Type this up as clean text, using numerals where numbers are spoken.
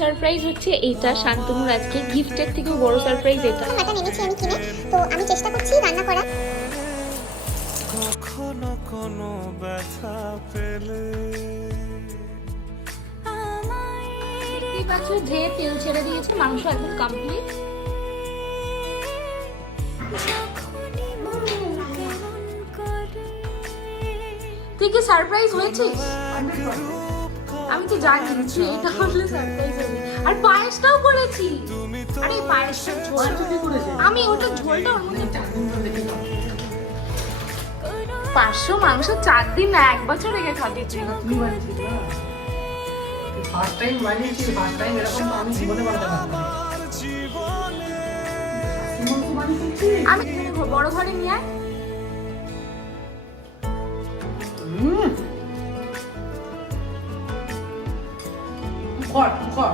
Surprise হচ্ছে এটা শান্তনুর আজকে গিফটের থেকেও বড় সারপ্রাইজ এটা। মাটন এনেছি আমি কিনে, তো আমি চেষ্টা করছি রান্না করা। কখনো কোনো ব্যথা পেলে এই পাশে ধেয়ে তেল ছেড়ে দিয়েছে, মাংস একদম কমপ্লিট। তুই কি সারপ্রাইজ হয়েছিস? আমি তো জানি এটা হলে সারপ্রাইজ হবে। আর পায়েসটাও করেছি। আরে পায়েসটা ঝোল আমি ওটা ঝোলটা ওর মধ্যে 500 মাংস 4 দিন না 1 বছর রেখে খাবি। ফার্স্ট টাইম বানিয়েছি, ফার্স্ট টাইম এরকম তো আমি জীবনে বানাতে পারবো না। আমি বড় ঘরে নিয়ে আয়। কর